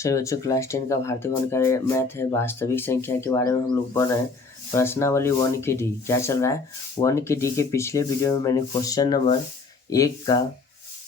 चलिए बच्चों, क्लास 10 का भारतीय वन का मैथ है। वास्तविक संख्या के बारे में हम लोग पढ़ रहे हैं। प्रश्नावली 1 की डी क्या चल रहा है। 1 की डी के पिछले वीडियो में मैंने क्वेश्चन नंबर 1 का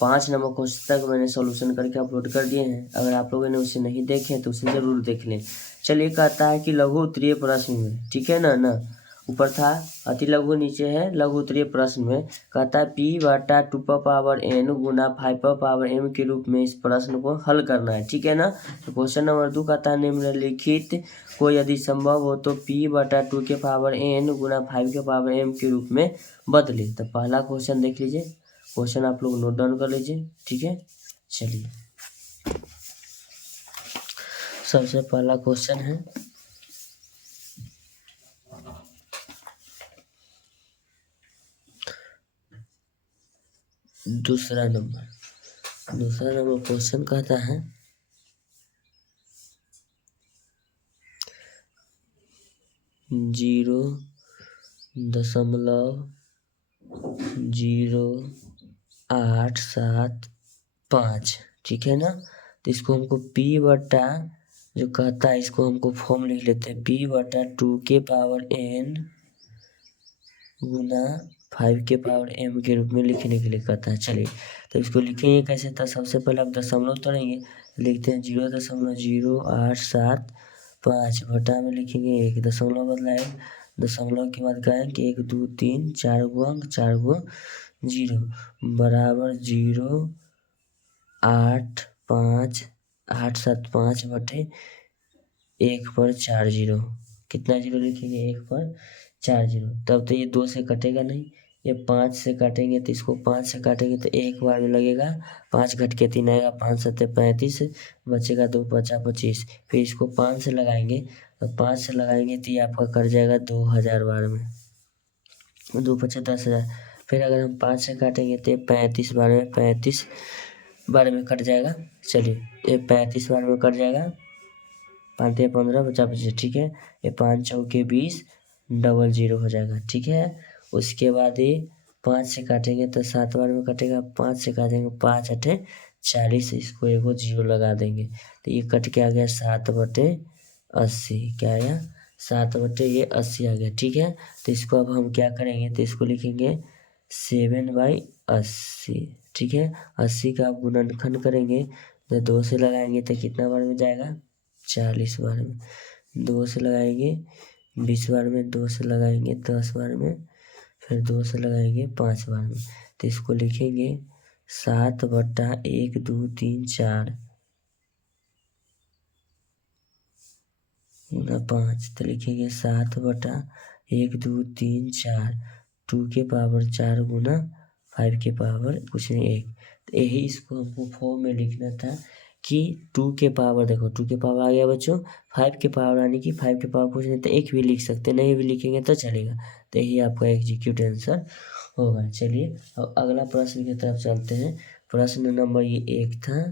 5 नंबर क्वेश्चन तक मैंने सॉल्यूशन करके अपलोड कर दिए हैं। अगर आप लोगों ने उसे नहीं देखे तो उसे ज़रूर देख लें। चलिए, कहता है कि लघु उत्तरीय प्रश्न में, ठीक है ना ऊपर था अति लघु, नीचे है लघु उत्तरीय प्रश्न में कहता है p/2n गुना 5/m के रूप में इस प्रश्न को हल करना है, ठीक है ना। तो क्वेश्चन नंबर 2 कहता है निम्नलिखित को यदि संभव हो तो p/2n गुना 5/m के रूप में बदले। तो पहला क्वेश्चन देख लीजिए, क्वेश्चन आप लोग नोट डाउन कर लीजिए, ठीक है। चलिए, सबसे पहला क्वेश्चन है दूसरा नंबर क्वेश्चन कहता है 0.0875, ठीक है ना। तो इसको हमको p बटा जो कहता है इसको हमको फॉर्म लिख लेते हैं, p/2n गुना 5/m के रूप में लिखने के लिए कहता है। चलिए, तो इसको लिखेंगे कैसे। तो सबसे पहले आप दशमलव तोड़ेंगे, लिखते हैं 0.0875 बटा में लिखेंगे 1, दशमलव बदलाए, दशमलव के बाद क्या है कि 1 2 3 4 गो अंक, 4 गो 0 बराबर 0.875 बटे 1 पर 4 0। कितना जीरो लिखेंगे, 1 पर 4 0। तब तो ये 2 से कटेगा नहीं, ये 5 से काटेंगे, तो इसको 5 से काटेंगे तो एक बार में लगेगा 5 घट के 3 आएगा, 5 7 35 बचेगा, 2 5 25। फिर इसको 5 से लगाएंगे, तो 5 से लगाएंगे तो ये आपका कट जाएगा 2000 बार में, 2 5 10,000। फिर अगर हम 5 से काटेंगे तो 35 बार में कट जाएगा। चलिए, ये 35 बार में कट जाएगा, 5 15 50 25, ठीक है। ये 5 चौके 20 00 हो जाएगा, ठीक है। उसके बाद ये 5 से काटेंगे तो 7 बार में कटेगा, 5 से काटेंगे 5 8 40, इसको एगो 0 लगा देंगे तो ये कट के आ गया 7/80। क्या आया, 7/80 आ गया, ठीक है। तो इसको अब हम क्या करेंगे, तो इसको लिखेंगे 7/80, ठीक है। 80 का आप गुणनखंड करेंगे तो 2 से लगाएंगे तो कितना बार में जाएगा, 40 बार में। 2 से लगाएंगे 20 बार में, 2 से लगाएंगे 10 बार में, फिर 2 से लगाएंगे 5 बार में। तो इसको लिखेंगे 7/1 2 3 4 गुना 5। तो लिखेंगे 7/1 2 3 4 2 के पावर 4 गुना 5 के पावर कुछ नहीं 1। तो यही इसको हमको फॉर्म में लिखना था कि 2 के पावर, देखो 2 के पावर आ गया बच्चों, 5 के पावर यानी कि 5 के पावर कुछ नहीं तो 1 भी लिख सकते, नहीं भी लिखेंगे तो चलेगा। तो यही आपका एग्जीक्यूट आंसर होगा। चलिए, अब अगला प्रश्न की तरफ चलते हैं। प्रश्न नंबर ये 1 था,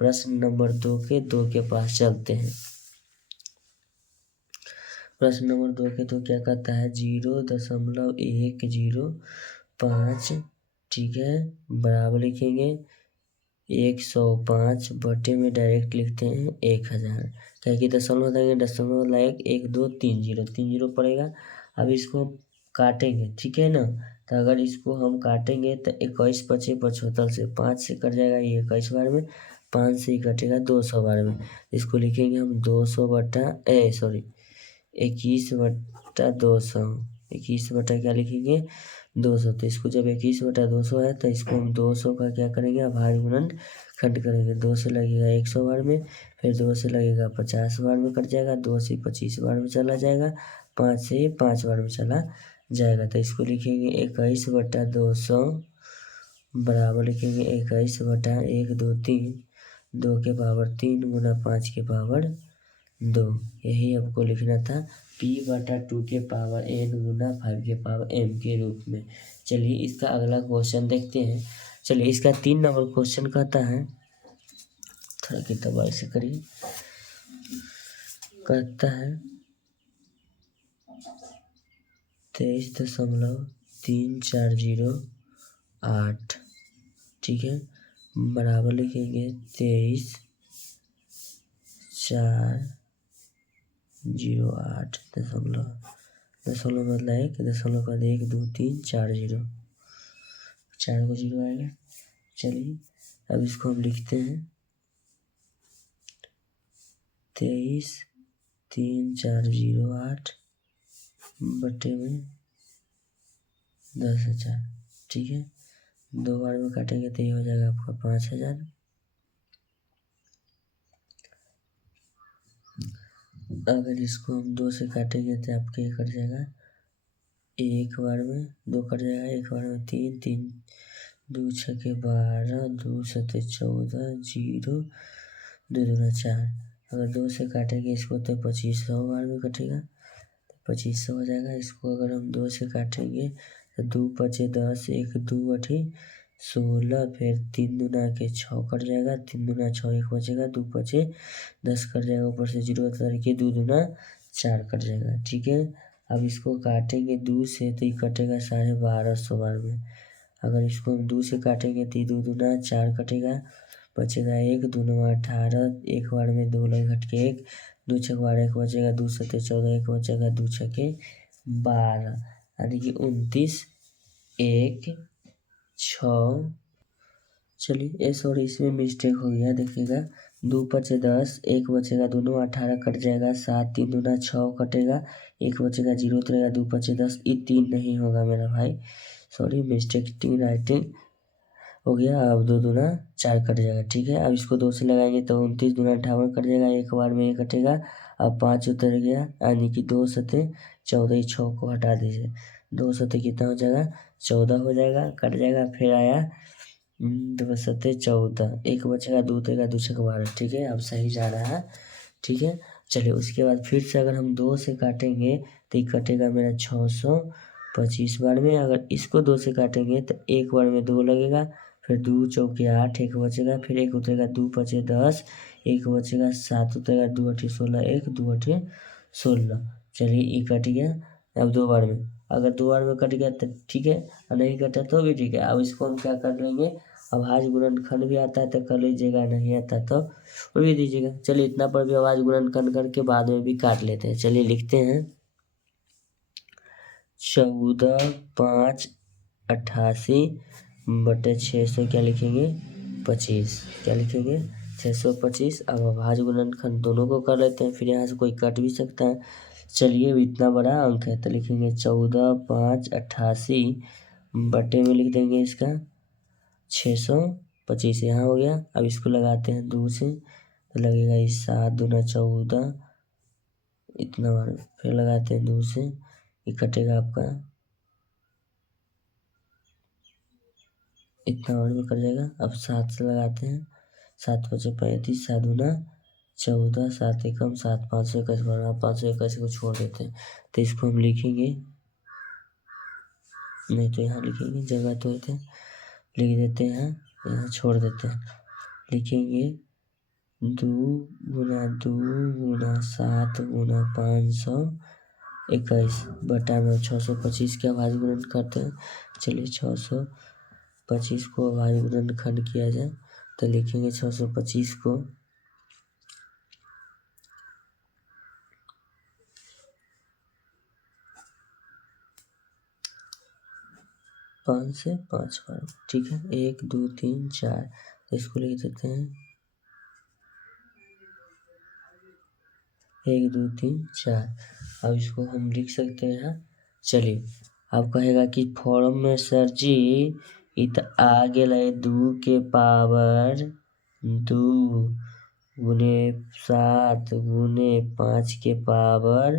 प्रश्न नंबर 2 के पास चलते हैं। प्रश्न नंबर 2 के तो क्या कहता है 0.105, ठीक है, बराबर लिखेंगे 105 बटे में डायरेक्ट लिखते हैं 1000, क्या कि दशमलव देंगे, दशमलव लायक 1 2 3 0 पड़ेगा। अब इसको काटेंगे, ठीक है ना। तो अगर इसको हम काटेंगे तो 21 पचे 75 से 5 से कट जाएगा, ये 21 बार में, 5 से ही कटेगा 200 बार में। इसको लिखेंगे हम 200 बटा 21/200, 21 बटा क्या लिखेंगे 200। तो इसको जब 21/200 है तो इसको हम 200 का क्या करेंगे, अभाज्य गुणन खंड करेंगे। 2 से लगेगा 100 बार में, फिर 2 से लगेगा 50 बार में कट जाएगा, 2 से 25 बार में चला जाएगा, 5 से 5 बार में चला जाएगा। तो इसको लिखेंगे 21/200 बराबर लिखेंगे 21/1 2 3 2 के पावर 3 गुना 5 के पावर 2। यही आपको लिखना था p/2 के पावर n गुना 5 के पावर m के रूप में। चलिए, इसका अगला क्वेश्चन देखते हैं। चलिए, इसका 3 नंबर क्वेश्चन कहता है, थोड़ा की दबाई से करिए, कहता है 23.3408, ठीक है, बराबर लिखेंगे 23 दशमलव बदला 1, दशमलव का 1 2 3 4 0, 4 को 0 आएगा। चलिए अब इसको हम लिखते हैं 23 3 4 0 8 बटे में 10,000। ठीक है, 2 बार में काटेंगे तो ये हो जाएगा आपका 5,000। अगर इसको हम 2 से काटेंगे तो आपके कट जाएगा, एक बार में 2 कट जाएगा, एक बार में 3 3 2 6 12 2 7 14 0 2 दूना 4। अगर 2 से काटेंगे इसको तो 2500 बार में कटेगा, 2500 हो जाएगा। इसको अगर हम 2 से काटेंगे तो 2 5 10 1 2 8 16, फिर 3 दूना के 6 कट जाएगा, 3 दूना 6 1 बचेगा, 2 5 10 कट जाएगा, ऊपर से 0 करके 2 दूना 4 कट जाएगा। ठीक है, अब इसको काटेंगे 2 से तो ये कटेगा 1250 बार में। अगर इसको हम 2 से काटेंगे तो 2 दूना 4 कटेगा, बचेगा 1 2 9 18, एक बार में 2 लगे घट के 1, 2 6 12 1 बचेगा, 2 7 14 1 बचेगा, 2 6 12, यानी कि 29 1 6। चलिए सॉरी इसमें मिस्टेक हो गया, देखिएगा 2 5 10 1 बचेगा, दोनों 18 कट जाएगा, 7 3 दूना 6 कटेगा, 1 बचेगा 0 रहेगा, 2 5 10 ये 3 नहीं होगा मेरा भाई, सॉरी मिस्टेक 3 राइटिंग हो गया। अब 2 दूना 4 कट जाएगा। ठीक है, अब इसको 2 से लगाएंगे तो 29 दूना 58 कट जाएगा, एक बार में ये कटेगा। अब 5 उतर गया, यानी कि 2 सते 14, 6 को हटा दीजिए, 2 सते कितना हो जाएगा 14 हो जाएगा, कट जाएगा। फिर आया 2 सते 14, एक बचेगा, 2 तेगा 2 6 12। ठीक है, अब सही जा रहा है। ठीक है, चलिए उसके बाद फिर से अगर हम 2 से काटेंगे तो ये कटेगा मेरा 625 बार में। अगर इसको 2 से काटेंगे तो एक बार में 2 लगेगा, फिर 2 चौके 8 एक बचेगा, फिर 1 उतरेगा, 2 5 10 1 बचेगा, 7 उतरेगा, 2 8 16 1 2 8 16। चलिए ये कट गया। अब 2 बार में, अगर 2 बार में कट गया तो ठीक है, और नहीं कटा तो भी ठीक है। अब इसको हम क्या कर लेंगे, अभाज्य गुणनखंड भी आता है तो कर लीजिएगा, नहीं आता तो वो भी दीजिएगा। चलिए इतना पर भी अभाज्य गुणनखंड करके बाद में भी काट लेते हैं। चलिए लिखते हैं 14 5 88 बटे 600 क्या लिखेंगे 25, क्या लिखेंगे 625। अब अभाज्य गुणनखंड दोनों को कर लेते हैं, फिर यहाँ से कोई कट भी सकता है। चलिए इतना बड़ा अंक है तो लिखेंगे 14 5 88 बटे में लिख देंगे इसका 625, यहाँ हो गया। अब इसको लगाते हैं 2 से तो लगेगा ये 7 दूना 14, इतना बार फिर लगाते हैं 2 से, ये कटेगा आपका इतना बार में कट जाएगा। अब 7 से लगाते हैं, 7 5 35, 7 दूना 14, 7 एकम 7 521 बार, 521 को छोड़ देते हैं तो इसको हम लिखेंगे, नहीं तो यहाँ लिखेंगे, जगह तो होते लिख देते हैं, यहाँ छोड़ देते हैं, लिखेंगे 2 गुना 2 गुना 7 गुना 521 बटा में 625 के अभाज्य गुणन करते हैं। चलिए 625 को अभाज्य गुणनखंड किया जाए तो लिखेंगे 625 को 5 से 5 बार। ठीक है, 1 2 3 4, तो इसको लिख देते हैं 1 2 3 4। अब इसको हम लिख सकते हैं। चलिए अब कहेगा कि फॉर्म में सर जी इत आगे लगे 2 के पावर 2 गुने 7 गुने 5 के पावर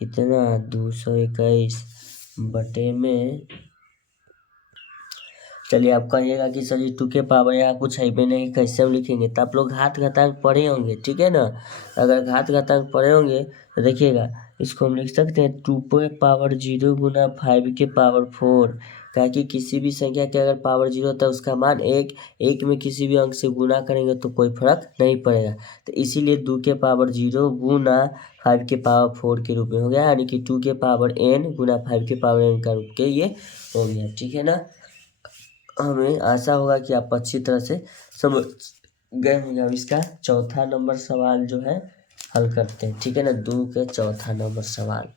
कितना 221 बटे में। चलिए आप कहिएगा कि सर जी 2 के पावर यहाँ कुछ है भी नहीं, कैसे हम लिखेंगे, तो आप लोग घात घातांक पढ़े होंगे, ठीक है ना। अगर घात घातांक पढ़े होंगे तो देखिएगा इसको हम लिख सकते हैं 2 के पावर 0 गुना 5 के पावर 4, क्या कि किसी भी संख्या के अगर पावर 0 होता है उसका मान 1 में किसी भी अंक से गुना करेंगे तो कोई फर्क नहीं पड़ेगा, तो इसीलिए 2 के पावर 0 गुना 5 के पावर 4 के रूप में हो गया, यानी कि 2 के पावर n गुना 5 के पावर n का रूप के ये हो गया। ठीक है ना, हमें आशा होगा कि आप अच्छी तरह से समझ गए होंगे। अब इसका चौथा नंबर सवाल जो है हल करते हैं, ठीक है ना। 2 के चौथा नंबर सवाल,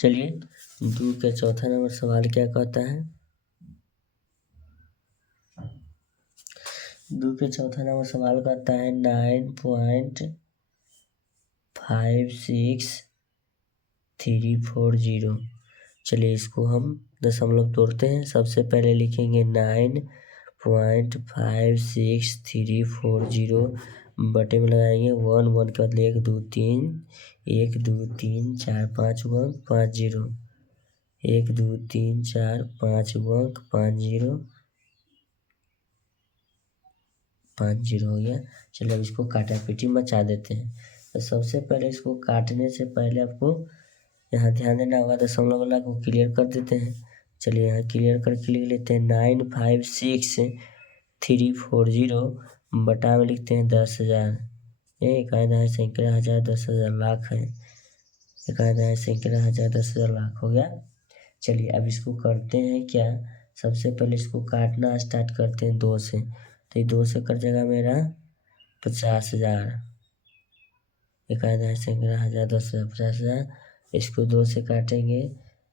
चलिए 2 के चौथा नंबर सवाल क्या कहता है। 2 के चौथा नंबर सवाल कहता है 9.5630। चलिए इसको हम दशमलव तोड़ते हैं। सबसे पहले लिखेंगे 9.5630 बटे में लगाएंगे 1 1 के बदले 1 2 3 1 2 3 4 5 अंक 5 0 1 2 3 4 5 अंक 5 0 5 0 हो गया। चलिए अब इसको काटापीटी मचा देते हैं। तो सबसे पहले इसको काटने से पहले आपको यहाँ ध्यान देना होगा, दशमलव वाला को क्लियर कर देते हैं। चलिए यहाँ क्लियर करके लिख लेते हैं 95630 बटा में लिखते हैं 10,000। इकायदा है सैकड़ा हज़ार 10,000 लाख है। इकायदा है सैकड़ा हज़ार 10,000 लाख हो गया। चलिए अब इसको करते हैं क्या, सबसे पहले इसको काटना स्टार्ट करते हैं 2 से। तो ये 2 से कट जाएगा मेरा 50,000। इकायदा है सैकड़ा हज़ार 10,000 50,000। इसको 2 से काटेंगे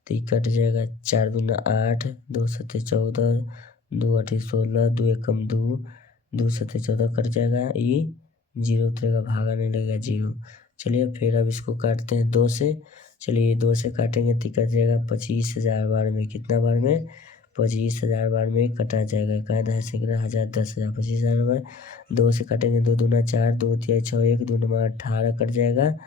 तो ये कट जाएगा 4 दूना 8 2 सत्ते 14 2 8 16 2 एकम 2 2 सत्ते 14 कट जाएगा। ये 0 उतरेगा, भागा नहीं लगेगा 0। चलिए फिर अब इसको काटते हैं 2 से। चलिए 2 से काटेंगे तो कट जाएगा 25,000 बार में। कितना बार में? 25,000 बार में कटा जाएगा। कायदा है सैकड़ा हज़ार 10,000 25,000 बार। 2 से काटेंगे 2 दूना 4 2 तिया 6 1 2 नंबर 18 कट जाएगा।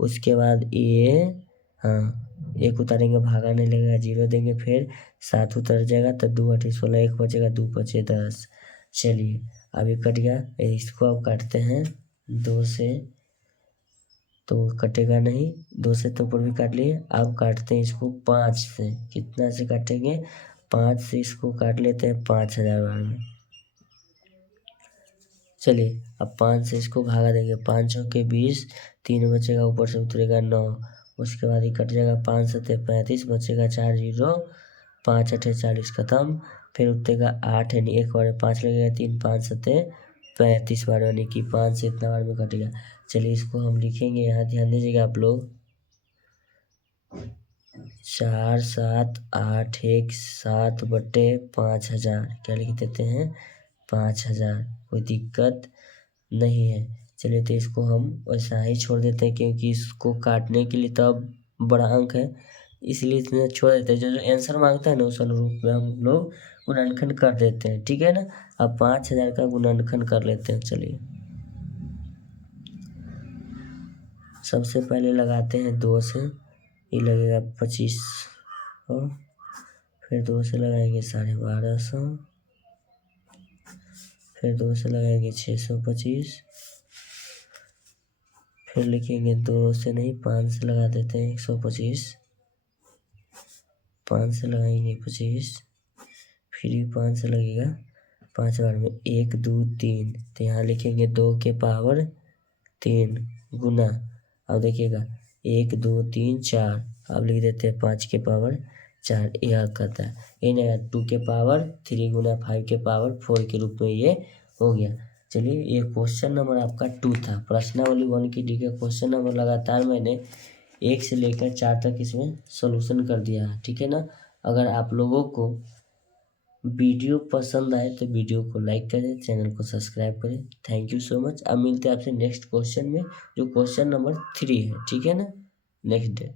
उसके बाद ये हाँ 1 उतारेंगे, भागा नहीं लगेगा 0 देंगे, फिर 7 उतर जाएगा तो 2 8 16 1 बचेगा 2 5 10। चलिए अभी कट गया। इसको अब काटते हैं 2 से, तो कटेगा नहीं। 2 से तो ऊपर भी काट लिए। अब काटते हैं इसको 5 से। कितना से काटेंगे? 5 से इसको काट लेते हैं 5,000 बार में। चलिए अब 5 से इसको भागा देंगे। 5 चौके 20 3 बचेगा, ऊपर से उतरेगा 9। उसके बाद ये कट जाएगा 5 सत्ते 35 बचेगा 4 0 5 8 40 खत्म। फिर उतरेगा 8 यानी 1 बार में 5 लगेगा 3 5 सत्ते 35 बार, यानी कि 5 से इतना बार में कटेगा। चलिए इसको हम लिखेंगे, यहाँ ध्यान दीजिएगा आप लोग। 4 7 8 1 7 बटे 5,000 क्या लिख देते हैं? 5,000। कोई दिक्कत नहीं है। चलिए तो इसको हम वैसा ही छोड़ देते हैं, क्योंकि इसको काटने के लिए तो अब बड़ा अंक है, इसलिए इतना छोड़ देते हैं। जो जो आंसर मांगता है ना उस अनुरूप में हम लोग गुणनखंड कर देते हैं, ठीक है ना। अब 5,000 का गुणनखंड कर लेते हैं। चलिए सबसे पहले लगाते हैं 2 से, ये लगेगा 25 और फिर 2 से लगाएंगे 1250, फिर 2 से लगाएंगे 625, फिर लिखेंगे 2 से नहीं 5 से लगा देते हैं 125, 5 से लगाएंगे 25, फिर भी 5 से लगेगा 5 बार में 1 2 3। तो यहाँ लिखेंगे 2 के पावर 3 गुना, अब देखिएगा 1 2 3 4, अब लिख देते हैं 5 के पावर 4। यह कहता है ये नहीं 2 के पावर 3 गुना 5 के पावर 4 के रूप में ये हो गया। चलिए ये क्वेश्चन नंबर आपका 2 था। प्रश्नावली 1 की डी का क्वेश्चन नंबर लगातार मैंने 1 से लेकर 4 तक इसमें सोल्यूशन कर दिया है, ठीक है ना। अगर आप लोगों को वीडियो पसंद आए तो वीडियो को लाइक करें, चैनल को सब्सक्राइब करें। Thank you so much. अब मिलते हैं आपसे नेक्स्ट क्वेश्चन में, जो क्वेश्चन नंबर 3 है, ठीक है ना। Next day.